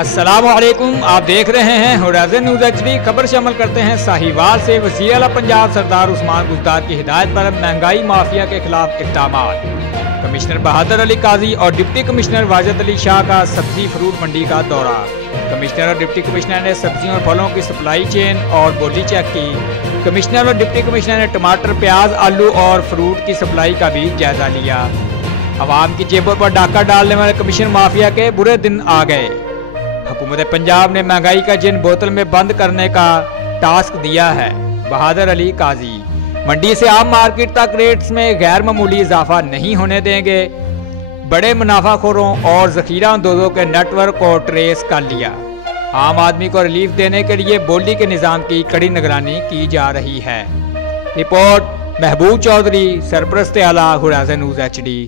अस्सलामुअलैकुम, आप देख रहे हैं होराइज़न न्यूज़ HD। खबर से अमल करते हैं। साहिवाल से वज़ीर आला पंजाब सरदार उस्मान गुजदार की हिदायत पर महंगाई माफिया के खिलाफ इक़दामात। कमिश्नर बहादुर अली काजी और डिप्टी कमिश्नर वाजिद अली शाह का सब्जी फ्रूट मंडी का दौरा। कमिश्नर और डिप्टी कमिश्नर ने सब्जियों और फलों की सप्लाई चेन और बोली चेक की। कमिश्नर और डिप्टी कमिश्नर ने टमाटर, प्याज, आलू और फ्रूट की सप्लाई का भी जायजा लिया। अवाम की जेबों पर डाका डालने वाले कमीशन माफिया के बुरे दिन आ गए। हुकूमत पंजाब ने महंगाई का जिन बोतल में बंद करने का टास्क दिया है। बहादुर अली काजी मंडी से आम मार्केट तक रेट्स में गैर मामूली इजाफा नहीं होने देंगे। बड़े मुनाफाखोरों और जखीरा अंदोजों के नेटवर्क को ट्रेस कर लिया। आम आदमी को रिलीफ देने के लिए बोली के निज़ाम की कड़ी निगरानी की जा रही है। रिपोर्ट महबूब चौधरी, सरपरस्त आला, होराइज़न न्यूज़ HD।